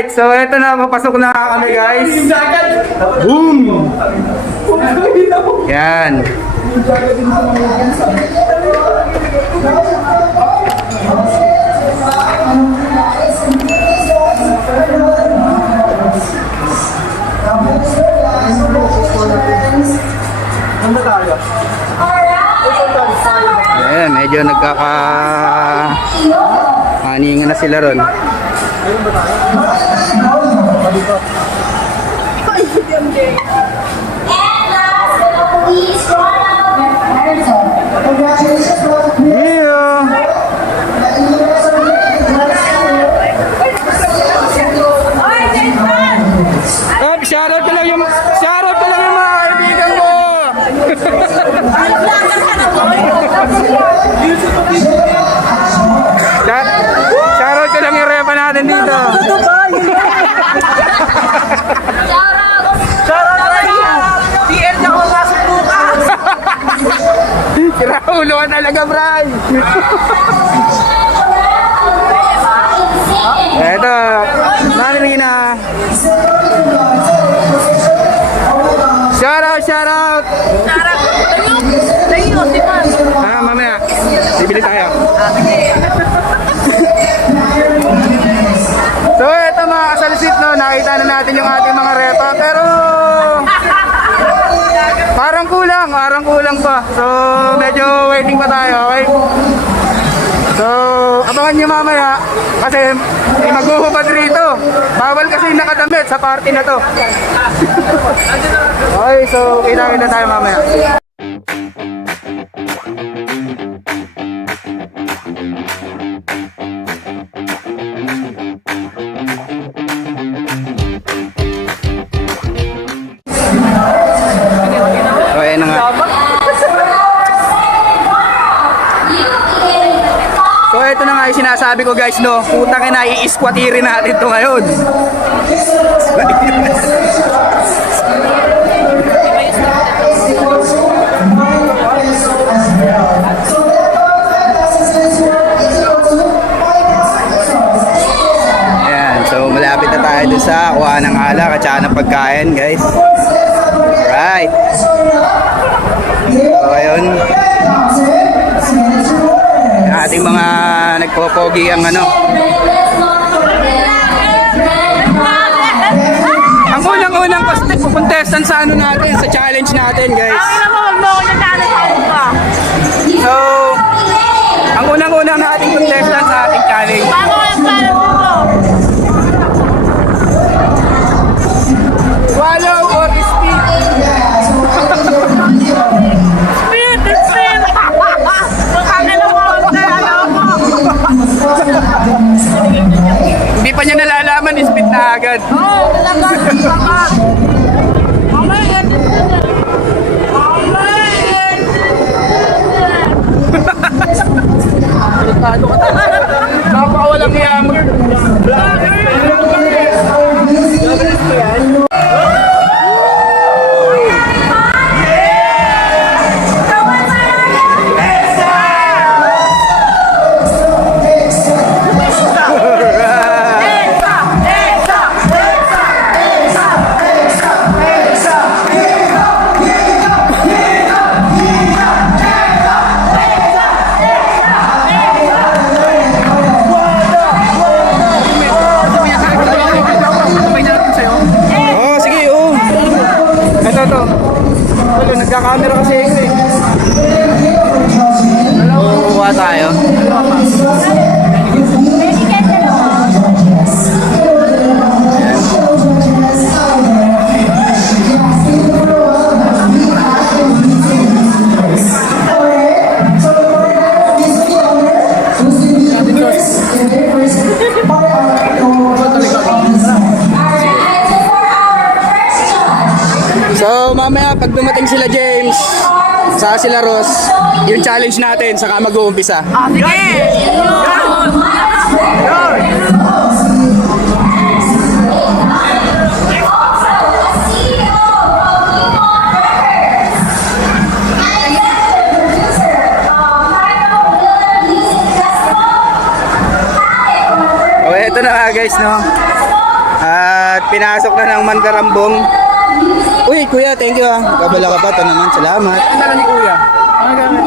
Alright, so eto na, papasok na kami guys. Boom! Yan. Ayan, medyo haningan na sila ron. Shoutout ko lang yung mga kaibigan ko. Shoutout ko lang yung repa natin dito. TL na ko pasok bukas. Kiraulo ka talaga, Bray. Eto, Manrina. Shoutout! Sarap. Tayo, si Man. Mamaya. Bibili tayo. So, eto mga kasalisit, no? Nakita na natin yung ating mga repa. Pero, parang kulang pa. So, medyo waiting pa tayo, okay? So, abangan nyo mamaya kasi may maghuhubad rito. Bawal kasi nakadamit sa party na to. Okay, so kita tayo mamaya. So, ayan na nga. So ito na nga yung sinasabi ko guys, no. Putang ina, i-squatirin natin to ngayon. Ayan, so malapit na tayo dun sa kuha ng alak at saka ng pagkain guys. Alright. So ayun, ating mga nagpopogi ang ano. Ang unang contestant sa ano natin, sa challenge natin guys. So, ang unang nating contestant sa ating challenge. Swallow or speed? Hindi pa niya nalalaman, spit na agad. Oo, talaga. Amen. Napakawalang yaman. Nagka-camera kasi ito eh. Kuha tayo. So mamaya pag dumating sila James, saka sila Ross, yung challenge natin, saka mag-uumpisa. Sige! Okay, ito na nga guys, no? pinasok na ng mandarambong. Uy, kuya, thank you ah. Babala ka pa, ito naman, salamat. Ano na ni kuya? Ano gamit?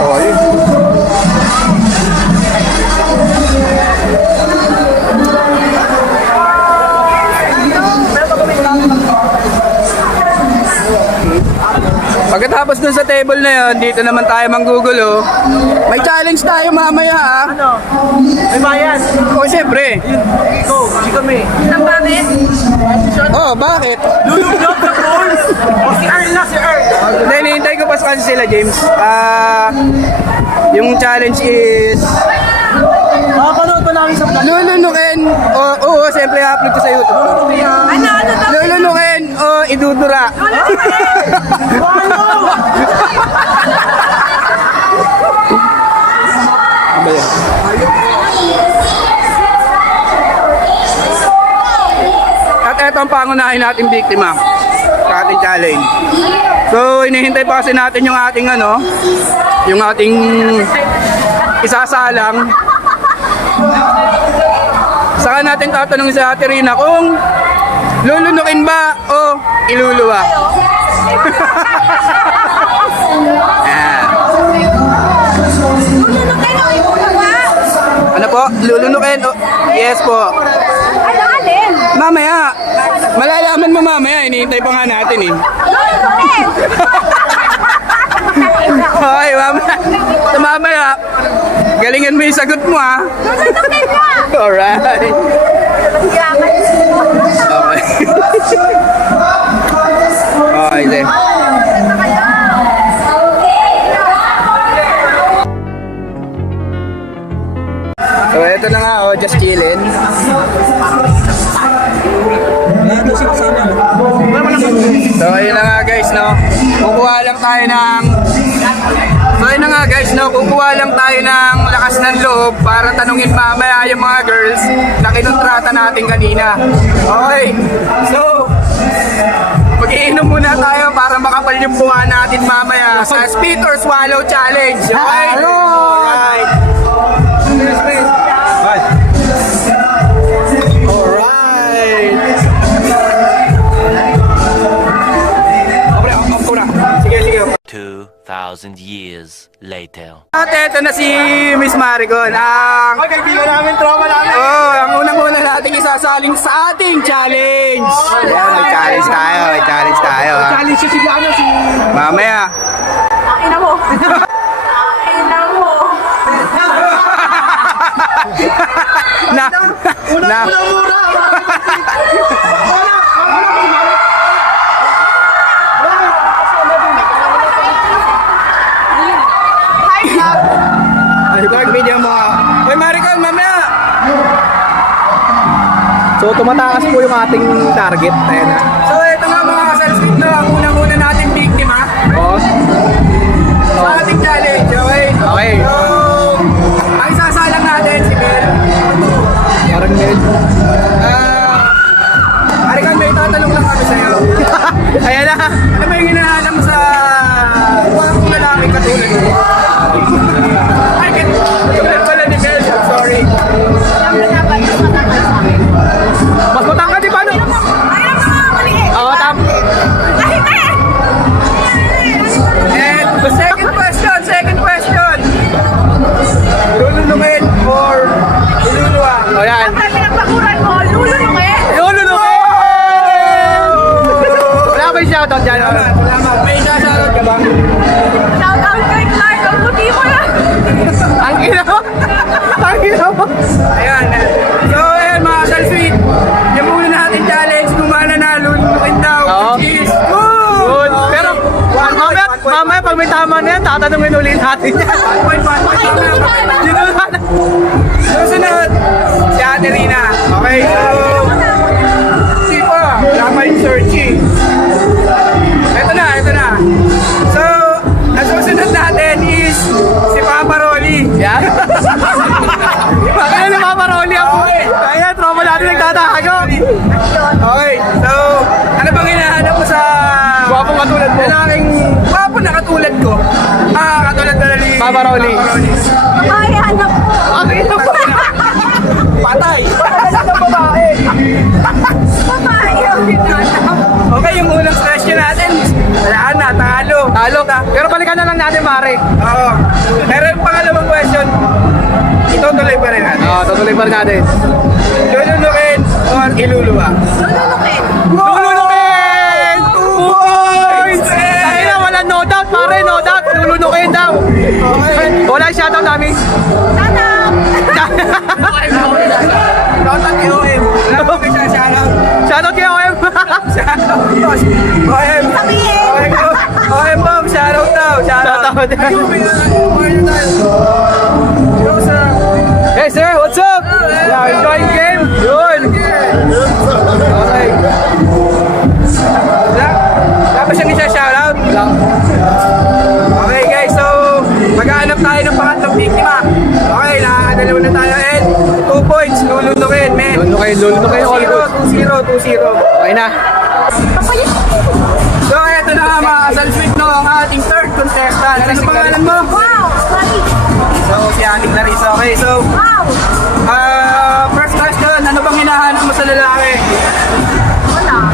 Toyo. Pagkatapos dun sa table na yon, dito naman tayo manggugulo. May challenge tayo mamaya ha. Ano? May bayan. O siyempre. Go, si kami. Ang bakit? Oh, bakit? Lulublob sa goal. O si Earl na, si Earl. Then, hintay ko pa kasi sila, James. Yung challenge is Makapanood pa namin sa vlog. lulunukin oo, siyempre i-upload ko sa YouTube. Ano daw? Lulunukin o idudura. Ano ba yan? At eto ang pangunahin nating biktima sa ating challenge. So, hinihintay pa kasi natin yung ating yung ating isasalang. Saka natin tatanungin sa Ate Rina kung lulunukin ba o iluluwa. Ayan. Ano po? Lulunukin o? Yes po. Ano alin? Mamaya. Malalaman mo mamaya. Hinihintay pa nga natin eh. Okay, mamaya. So, mamaya. Galingan mo yung sagot mo ha. Lulunukin ka! Alright. Yaman. Okay. Okay, then. So, eto na nga, just chillin'. So, ayun na nga guys, no? Kukuha lang tayo ng... So, ayun na nga guys, no? Kukuha lang tayo ng lakas ng loob para tanungin mamaya yung mga girls na kinontrata natin kanina. Okay. So, mag-iinom muna tayo para makapal yung buha natin mamaya sa Spit or Swallow Challenge. Okay? Alright. Alright. Sige. 2,000 years later. At eto na si Miss Maricon. Ay, kaibigan namin, trauma namin. Ang unang-una natin isasaling sa ating challenge. Ayan, may challenge tayo. Ha? Challenge siya sila, si... Mamaya. Ina mo. Ina mo. na. Ay, video mo. Uy, Maricon, mamaya. So, tumatakas po yung ating target. Ayan na. So, ito nga mga kasalsweet na ang unang-una natin biktima. Oo. Sa ating challenge, okay? Okay. So, ang isasalang natin si Mel. Parang Mel. Maricon, may tatanong lang kami sa'yo. Ayan na. Ano ba yung hinahanap mo sa kung lalaki katulad mo? Ay, katulad pala ni Mel. I'm sorry. Mas matangkad, di ba? No? Ayun na nga, maliit. Oo, tama. And the second question. Lulunukin or lululuwa? O yan. Ang pinagpakuran mo, lulunukin. Lulunukin! Wala ba yung shoutout dyan? Salamat. May shoutout ka ba? Shout out kay Clark, ang puti mo yan. Ang ina mo! Ayan. So, ayan mga salsweet. Yung muna natin challenge, kumana na, lulunukin daw. Which is good! Pero, mamaya pag may tama na yan, tatanungin ulit natin yan. 1.1. Dito na. Susunod, si Ate Rina. Okay, so, hindi pa. Wala pa yung searching. Ito na. So, ang susunod natin is si Papa Rolly. Yan. Bakit ni Papa Rolly ako? Kaya, trauma natin nagtatago. Okay, so, ano bang hinahanap mo sa gwapong katulad mo? Lalaking gwapo na katulad ko. Katulad na ni Papa Rolly. Makahanap ko. Ang ito po. tay? Magaling ng babae. Babae yung ginagawa. Okay, yung unang question natin, wala na, talo. Talo ka. Pero balikan na lang natin, pare. Oo. Pero yung pangalawang question, itutuloy pa rin natin. Oo, tutuloy pa rin natin. Lulunukin or iluluwa? Lulunukin. Lulunukin! 2 points! Ay na, wala no doubt, pare, no doubt. Lulunukin daw. Okay. Wala yung shoutout namin. Tatap! Shoutout kay OM. Wala mo may shoutout. Shoutout kay OM. Shoutout. OM. Sabihin! OM Bob, shoutout daw. Shoutout. Hey sir, what's up? Yeah, enjoying the game? Yun. Okay. Wala pa siyang isa-shoutout? Okay guys, so maghahanap tayo ng pangatlong biktima. Okay, nakakadalawa na tayo and 2 points, lulunukin, men. Lulunukin, all good. 2-0. Okay na. So, eto na nga mga kasal-sweet, no, ang ating third contestant. Ano pangalan mo? Wow! Mali! So, si Aling Larissa. Okay, so, Wow! first question, ano bang hinahanap mo sa lalaki? Wala.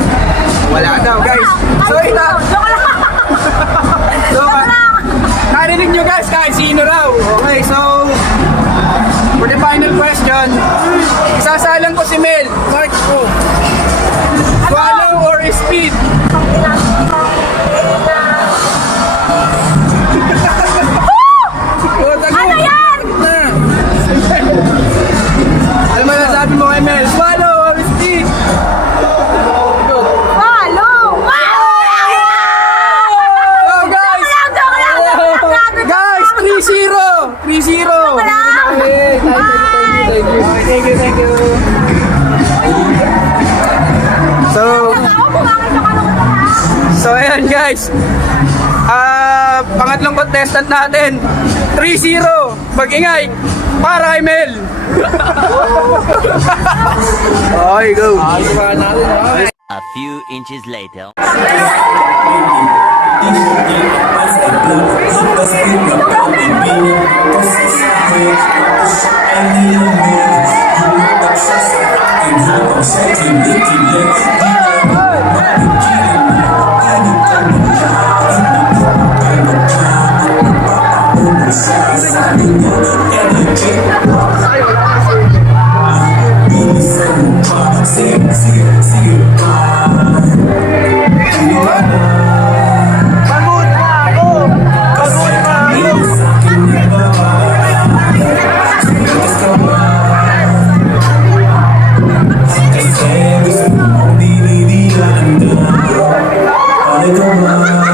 Wala daw, guys. So, ito, Joke lang! so, narinig nyo guys, kahit sino raw. Okay, so, for the final question, isasalang ko si Mel. Mark ko. Swallow or speed? Ano yan? Ano man nasabi mo kay Mel? Swallow or speed? Follow! Oh guys! Joke lang! Guys, 3-0! 3-0! Okay, thank you. So ayan guys, pangatlong contestant natin, 3-0, mag-ingay, para kay Mel. Okay, go. A few inches later. All